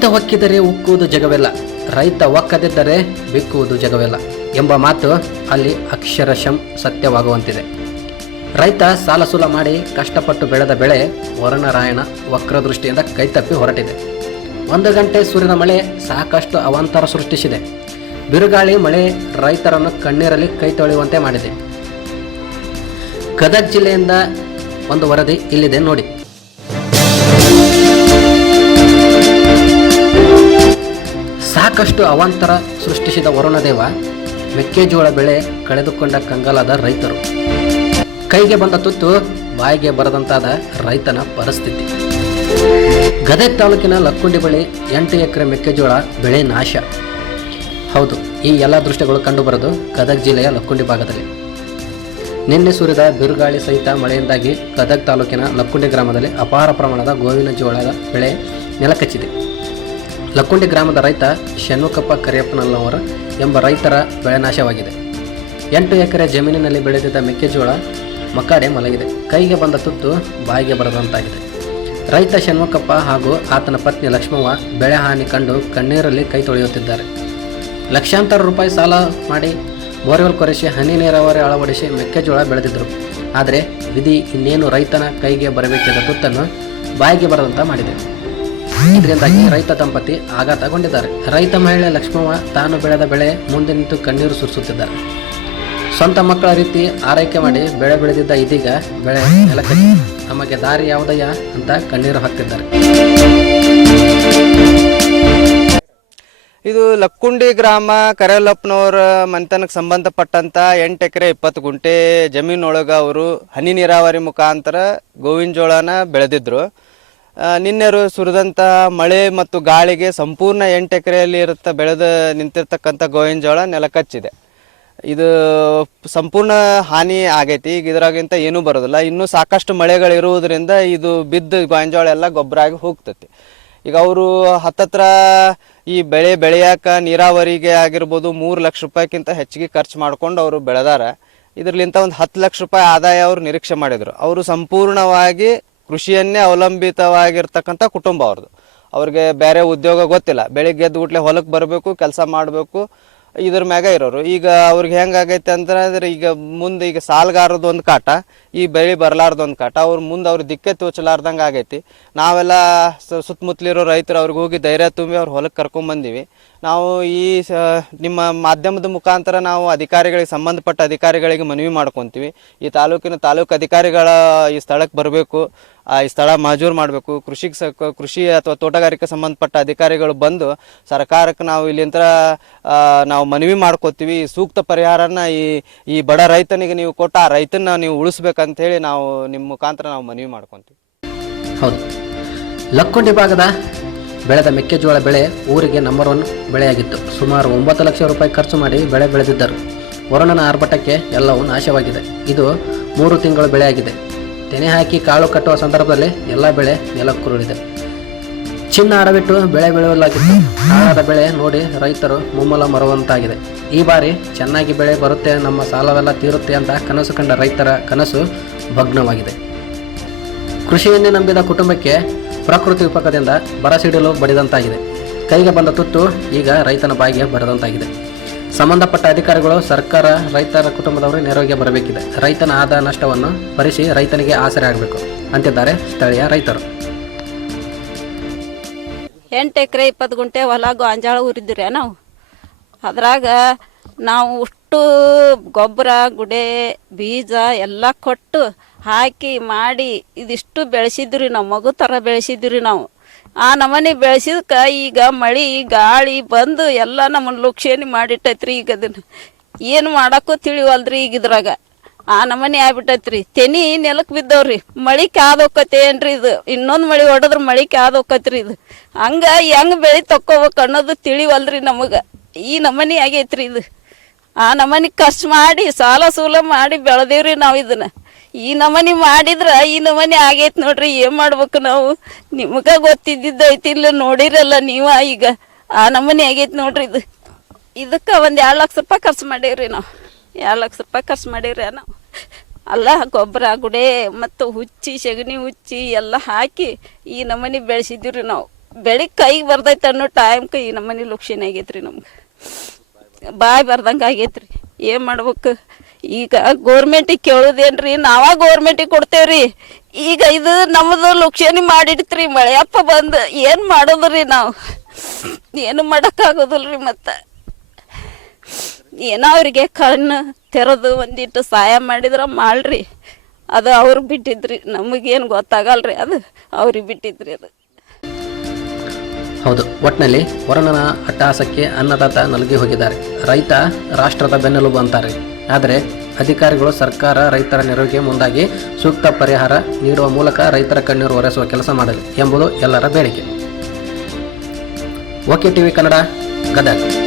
ರೈತ ಒಕ್ಕಿದರೆ ಉಕ್ಕುವುದು ಜಗವೆಲ್ಲ. ರೈತ ಒಕ್ಕದಿದ್ದರೆ ಬಿಕ್ಕುವುದು ಜಗವೆಲ್ಲ ಎಂಬ ಮಾತು ಅಲ್ಲಿ ಅಕ್ಷರಶಂ ಸತ್ಯವಾಗುವಂತಿದೆ. ರೈತ ಸಾಲ ಸೂಲ ಮಾಡಿ ಕಷ್ಟಪಟ್ಟು ಬೆಳೆದ ಬೆಳೆ ವರ್ಣರಾಯಣ ವಕ್ರದೃಷ್ಟಿಯಿಂದ ಕೈತಪ್ಪಿ ಹೊರಟಿದೆ. ಒಂದು ಗಂಟೆ ಸೂರ್ಯನ ಮಳೆ ಸಾಕಷ್ಟು ಅವಾಂತರ ಸೃಷ್ಟಿಸಿದೆ. ಬಿರುಗಾಳಿ, ಮಳೆ ರೈತರನ್ನು ಕಣ್ಣೀರಲ್ಲಿ ಕೈ ತೊಳೆಯುವಂತೆ ಮಾಡಿದೆ. ಗದಗ ಜಿಲ್ಲೆಯಿಂದ ಒಂದು ವರದಿ ಇಲ್ಲಿದೆ ನೋಡಿ. ಸಾಕಷ್ಟು ಅವಾಂತರ ಸೃಷ್ಟಿಸಿದ ವರುಣದೇವ ಮೆಕ್ಕೆಜೋಳ ಬೆಳೆ ಕಳೆದುಕೊಂಡ ಕಂಗಾಲಾದ ರೈತರು. ಕೈಗೆ ಬಂದ ತುತ್ತು ಬಾಯಿಗೆ ಬರದಂತಾದ ರೈತನ ಪರಿಸ್ಥಿತಿ. ಗದಗ ತಾಲೂಕಿನ ಲಕ್ಕುಂಡಿ ಬಳಿ ಎಂಟು ಎಕರೆ ಮೆಕ್ಕೆಜೋಳ ಬೆಳೆ ನಾಶ. ಹೌದು, ಈ ಎಲ್ಲ ದೃಶ್ಯಗಳು ಕಂಡುಬರೋದು ಗದಗ ಜಿಲ್ಲೆಯ ಲಕ್ಕುಂಡಿ ಭಾಗದಲ್ಲಿ. ನಿನ್ನೆ ಸುರಿದ ಬಿರುಗಾಳಿ ಸಹಿತ ಮಳೆಯಿಂದಾಗಿ ಗದಗ ತಾಲೂಕಿನ ಲಕ್ಕುಂಡಿ ಗ್ರಾಮದಲ್ಲಿ ಅಪಾರ ಪ್ರಮಾಣದ ಗೋವಿನ ಜೋಳದ ಬೆಳೆ ನೆಲಕಚ್ಚಿದೆ. ಲಕ್ಕುಂಡಿ ಗ್ರಾಮದ ರೈತ ಶಣ್ಮುಖಪ್ಪ ಕರಿಯಪ್ಪನಲ್ಲವರ ಎಂಬ ರೈತರ ಬೆಳೆ ನಾಶವಾಗಿದೆ. ಎಂಟು ಎಕರೆ ಜಮೀನಿನಲ್ಲಿ ಬೆಳೆದಿದ್ದ ಮೆಕ್ಕೆಜೋಳ ಮಕಾಡೆ ಮಲಗಿದೆ. ಕೈಗೆ ಬಂದ ತುತ್ತು ಬಾಯಿಗೆ ಬರದಂತಾಗಿದೆ. ರೈತ ಶಣ್ಮುಖಪ್ಪ ಹಾಗೂ ಆತನ ಪತ್ನಿ ಲಕ್ಷ್ಮವ್ವ ಬೆಳೆ ಹಾನಿ ಕಂಡು ಕಣ್ಣೀರಲ್ಲಿ ಕೈ ತೊಳೆಯುತ್ತಿದ್ದಾರೆ. ಲಕ್ಷಾಂತರ ರೂಪಾಯಿ ಸಾಲ ಮಾಡಿ ಬೋರ್ವೆಲ್ ಕೊರೆಸಿ ಹನಿ ನೀರಾವರಿ ಅಳವಡಿಸಿ ಮೆಕ್ಕೆಜೋಳ ಬೆಳೆದಿದ್ದರು ಆದರೆ ವಿಧಿ ಇನ್ನೇನು ರೈತನ ಕೈಗೆ ಬರಬೇಕಿದ್ದ ತುತ್ತನ್ನು ಬಾಯಿಗೆ ಬರದಂತ ಮಾಡಿದೆ. ಇದರಿಂದಾಗಿ ರೈತ ದಂಪತಿ ಆಘಾತಗೊಂಡಿದ್ದಾರೆ. ರೈತ ಮಹಿಳೆ ಲಕ್ಷ್ಮಮ್ಮ ತಾನು ಬೆಳೆದ ಬೆಳೆ ಮುಂದೆ ನಿಂತು ಕಣ್ಣೀರು ಸುರಿಸುತ್ತಿದ್ದಾರೆ. ಸ್ವಂತ ಮಕ್ಕಳ ರೀತಿ ಆರೈಕೆ ಮಾಡಿ ಬೆಳೆ ಬೆಳೆದಿದ್ದ ಇದೀಗ ಬೆಳೆ ನೆಲಕ್ಕೆ ನಮಗೆ ದಾರಿ ಯಾವುದಯ್ಯ ಅಂತ ಕಣ್ಣೀರು ಹಾಕ್ತಿದ್ದಾರೆ. ಇದು ಲಕ್ಕುಂಡಿ ಗ್ರಾಮ ಕರೆಲಪ್ಪನವರ ಮನೆತನಕ್ಕೆ ಸಂಬಂಧಪಟ್ಟಂತ ಎಂಟು ಎಕರೆ ಇಪ್ಪತ್ತು ಗುಂಟೆ ಜಮೀನೊಳಗೆ ಅವರು ಹನಿ ನೀರಾವರಿ ಮುಖಾಂತರ ಗೋವಿನ ಜೋಳನ ಬೆಳೆದಿದ್ರು. ನಿನ್ನೆರು ಸುರಿದಂತಹ ಮಳೆ ಮತ್ತು ಗಾಳಿಗೆ ಸಂಪೂರ್ಣ ಎಂಟು ಎಕರೆಯಲ್ಲಿ ಇರುತ್ತ ಬೆಳೆದು ನಿಂತಿರ್ತಕ್ಕಂಥ ಗೋವಿನ ಜೋಳ ನೆಲಕಚ್ಚಿದೆ. ಇದು ಸಂಪೂರ್ಣ ಹಾನಿ ಆಗೈತಿ. ಈಗ ಇದರಾಗಿಂತ ಏನೂ ಬರೋದಿಲ್ಲ. ಇನ್ನೂ ಸಾಕಷ್ಟು ಮಳೆಗಳಿರುವುದರಿಂದ ಇದು ಬಿದ್ದು ಜೋಳ ಎಲ್ಲ ಗೊಬ್ಬರ ಆಗಿ ಹೋಗ್ತತಿ. ಈಗ ಅವರು ಹತ್ತತ್ರ ಈ ಬೆಳೆ ಬೆಳೆಯಾಕ ನೀರಾವರಿಗೆ ಆಗಿರ್ಬೋದು ಮೂರು ಲಕ್ಷ ರೂಪಾಯಿಗಿಂತ ಹೆಚ್ಚಿಗೆ ಖರ್ಚು ಮಾಡ್ಕೊಂಡು ಅವರು ಬೆಳೆದಾರ. ಇದರ್ಲಿಂತ ಒಂದು ಹತ್ತು ಲಕ್ಷ ರೂಪಾಯಿ ಆದಾಯ ಅವರು ನಿರೀಕ್ಷೆ ಮಾಡಿದರು. ಅವರು ಸಂಪೂರ್ಣವಾಗಿ ಕೃಷಿಯನ್ನೇ ಅವಲಂಬಿತವಾಗಿರ್ತಕ್ಕಂಥ ಕುಟುಂಬ ಅವ್ರದ್ದು. ಅವ್ರಿಗೆ ಬೇರೆ ಉದ್ಯೋಗ ಗೊತ್ತಿಲ್ಲ. ಬೆಳಿಗ್ಗೆ ಎದ್ದು ಗುಟ್ಲೆ ಹೊಲಕ್ಕೆ ಬರಬೇಕು, ಕೆಲಸ ಮಾಡಬೇಕು, ಇದ್ರ ಮ್ಯಾಗ ಇರೋರು. ಈಗ ಅವ್ರಿಗೆ ಹೆಂಗಾಗೈತೆ ಅಂತಂದ್ರೆ, ಈಗ ಮುಂದೆ ಈಗ ಸಾಲಗಾರದ ಒಂದು ಕಾಟ. ಈ ಬೆಳೆ ಬರಲಾರ್ದ ಒಂದು ಕಾಟ. ಅವ್ರ ಮುಂದೆ ಅವ್ರ ದಿಕ್ಕೆ ತೋಚಲಾರ್ದಂಗೆ ಆಗೈತಿ. ನಾವೆಲ್ಲ ಸುತ್ತಮುತ್ತಲಿರೋ ರೈತರು ಅವ್ರಿಗೆ ಹೋಗಿ ಧೈರ್ಯ ತುಂಬಿ ಅವ್ರ ಹೊಲಕ್ಕೆ ಕರ್ಕೊಂಬಂದಿವಿ ನಾವು ಈ ನಿಮ್ಮ ಮಾಧ್ಯಮದ ಮುಖಾಂತರ ನಾವು ಅಧಿಕಾರಿಗಳಿಗೆ ಸಂಬಂಧಪಟ್ಟ ಅಧಿಕಾರಿಗಳಿಗೆ ಮನವಿ ಮಾಡ್ಕೊತೀವಿ. ಈ ತಾಲೂಕಿನ ತಾಲೂಕು ಅಧಿಕಾರಿಗಳ ಈ ಸ್ಥಳಕ್ಕೆ ಬರಬೇಕು ಈ ಸ್ಥಳ ಮಂಜೂರು ಮಾಡಬೇಕು. ಕೃಷಿಗೆ ಸ ಕೃಷಿ ಅಥವಾ ತೋಟಗಾರಿಕೆ ಸಂಬಂಧಪಟ್ಟ ಅಧಿಕಾರಿಗಳು ಬಂದು ಸರ್ಕಾರಕ್ಕೆ ನಾವು ಇಲ್ಲಿಂತರ ಆ, ನಾವು ಮನವಿ ಮಾಡ್ಕೋತೀವಿ. ಸೂಕ್ತ ಪರಿಹಾರನ ಈ ಈ ಬಡ ರೈತನಿಗೆ ನೀವು ಕೊಟ್ಟು ಆ ರೈತನ ನೀವು ಉಳಿಸ್ಬೇಕಂತ ಹೇಳಿ ನಾವು ನಿಮ್ಮ ಮುಖಾಂತರ ನಾವು ಮನವಿ ಮಾಡ್ಕೊತೀವಿ. ಹೌದು. ಲಕ್ಕುಂಡಿ ಭಾಗದ ಬೆಳೆದ ಮೆಕ್ಕೆಜೋಳ ಬೆಳೆ ಊರಿಗೆ ನಂಬರ್ ಒನ್ ಬೆಳೆಯಾಗಿತ್ತು. ಸುಮಾರು ಒಂಬತ್ತು ಲಕ್ಷ ರೂಪಾಯಿ ಖರ್ಚು ಮಾಡಿ ಬೆಳೆ ಬೆಳೆದಿದ್ದರು. ವರುಣನ ಆರ್ಭಟಕ್ಕೆ ಎಲ್ಲವೂ ನಾಶವಾಗಿದೆ. ಇದು ಮೂರು ತಿಂಗಳು ಬೆಳೆಯಾಗಿದೆ. ತೆನೆ ಹಾಕಿ ಕಾಳು ಕಟ್ಟುವ ಸಂದರ್ಭದಲ್ಲಿ ಎಲ್ಲ ಬೆಳೆ ನೆಲಕ್ಕುರುಳಿದೆ. ಚಿನ್ನ ಅಡವಿಟ್ಟು ಬೆಳೆ ಬೆಳೆಯಲಾಗಿತ್ತು. ಹಾಳಾದ ಬೆಳೆ ನೋಡಿ ರೈತರು ಮುಮ್ಮಲ ಮರುವಂತಾಗಿದೆ. ಈ ಬಾರಿ ಚೆನ್ನಾಗಿ ಬೆಳೆ ಬರುತ್ತೆ, ನಮ್ಮ ಸಾಲವೆಲ್ಲ ತೀರುತ್ತೆ ಅಂತ ಕನಸು ಕಂಡ ರೈತರ ಕನಸು ಭಗ್ನವಾಗಿದೆ. ಕೃಷಿಯನ್ನೇ ನಂಬಿದ ಕುಟುಂಬಕ್ಕೆ ಪ್ರಕೃತಿ ವಿಪಕದಿಂದ ಬರಸಿಡಲು ಬಡಿದಂತಾಗಿದೆ. ಕೈಗೆ ಬಂದ ತುತ್ತು ಈಗ ರೈತನ ಬಾಯಿಗೆ ಬರೆದಂತಾಗಿದೆ. ಸಂಬಂಧಪಟ್ಟ ಅಧಿಕಾರಿಗಳು, ಸರ್ಕಾರ, ರೈತರ ಕುಟುಂಬದವರು ನೆರವಿಗೆ ಬರಬೇಕಿದೆ. ರೈತನ ಆದ ನಷ್ಟವನ್ನು ಭರಿಸಿ ರೈತನಿಗೆ ಆಸರೆ ಆಗಬೇಕು, ಅಂತಿದ್ದಾರೆ ಸ್ಥಳೀಯ ರೈತರು. ಎಂಟು ಎಕರೆ ಇಪ್ಪತ್ತು ಗುಂಟೆ ಹೊಲ ಗಾಂಜಾಳ ಉರಿದ್ರಿ ನಾವು? ಅದ್ರಾಗ ನಾವು ಅಷ್ಟು ಗೊಬ್ಬರ, ಗುಡೆ, ಬೀಜ ಎಲ್ಲ ಕೊಟ್ಟು ಹಾಕಿ ಮಾಡಿ ಇದಿಷ್ಟು ಬೆಳೆಸಿದ್ರಿ ನಾವು, ಮಗು ಥರ ಬೆಳೆಸಿದ್ರಿ ನಾವು. ಆ ನಮನೆ ಬೆಳೆಸಿದ್ಕ ಈಗ ಮಳಿ, ಗಾಳಿ ಬಂದು ಎಲ್ಲ ನಮ್ಮನ್ನು ಲುಕ್ಷೇನಿ ಮಾಡಿಟ್ಟೈತ್ರಿ ಈಗ ಅದನ್ನು. ಏನು ಮಾಡೋಕ್ಕೂ ತಿಳಿವಲ್ದ್ರಿ ಈಗ ಇದ್ರಾಗ. ಆ ನಮನಿ ಆಗ್ಬಿಟ್ಟೈತ್ರಿ. ತೆನಿ ನೆಲಕ್ ಬಿದ್ದವ್ರಿ. ಮಳಿ ಕಾದ್ ಏನ್ರಿ ಇದು? ಇನ್ನೊಂದ್ ಮಳಿ ಹೊಡೆದ್ರ ಮಳಿ ಕಾದ್ ಹೋಕತ್ರಿ ಇದು. ಹಂಗ ಹೆಂಗ್ ಬೆಳಿ ತಕ್ಕೋಬೇಕು ಅನ್ನೋದು ತಿಳಿವಲ್ರಿ ನಮಗ. ಈ ನಮನಿ ಆಗೈತ್ರಿ ಇದು. ಆ ನಮನಿ ಖರ್ಚು ಮಾಡಿ, ಸಾಲ ಸೂಲ ಮಾಡಿ ಬೆಳೆದೇವ್ರಿ ನಾವ್ ಇದನ್ನ. ಈ ನಮನಿ ಮಾಡಿದ್ರ ಈ ನಮನಿ ಆಗೈತ್ ನೋಡ್ರಿ. ಏನ್ ಮಾಡ್ಬೇಕು ನಾವು? ನಿಮಗ ಗೊತ್ತಿದ್ದಿದ್ದ ಇಲ್ಲ ನೋಡಿರಲ್ಲ ನೀವ ಈಗ. ಆ ನಮನಿ ಆಗೈತ್ ನೋಡ್ರಿ ಇದು. ಇದಕ್ಕೆ ಒಂದ್ ಎರಡು ಲಕ್ಷ ರೂಪಾಯಿ ಖರ್ಚು ಮಾಡೇವ್ರಿ ನಾವು. ಎರಡು ಲಕ್ಷ ರೂಪಾಯಿ ಖರ್ಚು ಮಾಡಿರಿ ನಾವು ಅಲ್ಲ, ಗೊಬ್ಬರ, ಗುಡೆ ಮತ್ತು ಹುಚ್ಚಿ, ಸಗಣಿ ಹುಚ್ಚಿ ಎಲ್ಲ ಹಾಕಿ ಈ ನಮ್ಮನೆ ಬೆಳೆಸಿದ್ದೀವ್ರಿ ನಾವು. ಬೆಳಿ ಕೈಗೆ ಬರ್ದೈತೆ ಅನ್ನೋ ಟೈಮ್ ಈ ನಮ್ಮನೆ ಲುಕ್ಷಿನ ಆಗೈತ್ರಿ ನಮ್ಗೆ. ಬಾಯಿ ಬರ್ದಂಗೆ ಆಗೈತ್ರಿ. ಏನು ಮಾಡ್ಬೇಕು? ಈಗ ಗೋರ್ಮೆಂಟಿಗೆ ಕೇಳೋದೇನ್ರಿ? ನಾವ ಗೋರ್ಮೆಂಟಿಗೆ ಕೊಡ್ತೇವ್ರಿ. ಈಗ ಇದು ನಮ್ಮದು ಲುಕ್ಷಣಿ ಮಾಡಿಡ್ತ್ರಿ. ಮಳೆಯಪ್ಪ ಬಂದು ಏನು ಮಾಡೋದ್ರಿ ನಾವು? ಏನು ಮಾಡೋಕ್ಕಾಗೋದಿಲ್ರಿ ಮತ್ತೆ? ಏನೋ ಅವ್ರಿಗೆ ಕಣ್ಣು ತೆರೆದು ಒಂದಿಟ್ಟು ಸಹಾಯ ಮಾಡಿದ್ರೆ ಮಾಡ್ರಿ. ಅದು ಅವ್ರಿಗೆ ಬಿಟ್ಟಿದ್ರಿ, ನಮಗೇನು ಗೊತ್ತಾಗಲ್ರಿ ಅದು ಅವ್ರಿಗೆ ಬಿಟ್ಟಿದ್ರಿ ಅದು. ಹೌದು ಒಟ್ಟಿನಲ್ಲಿ ವರುಣನ ಅಟ್ಟಹಾಸಕ್ಕೆ ಅನ್ನದಾತ ನಲುಗಿ ಹೋಗಿದ್ದಾರೆ. ರೈತ ರಾಷ್ಟ್ರದ ಬೆನ್ನೆಲುಬು ಅಂತಾರೆ. ಆದರೆ ಅಧಿಕಾರಿಗಳು ಸರ್ಕಾರ ರೈತರ ನೆರವಿಗೆ ಮುಂದಾಗಿ ಸೂಕ್ತ ಪರಿಹಾರ ನೀಡುವ ಮೂಲಕ ರೈತರ ಕಣ್ಣೀರು ಒರೆಸುವ ಕೆಲಸ ಮಾಡಲಿ ಎಂಬುದು ಎಲ್ಲರ ಬೇಡಿಕೆ. Okay TV Kannada Gadag.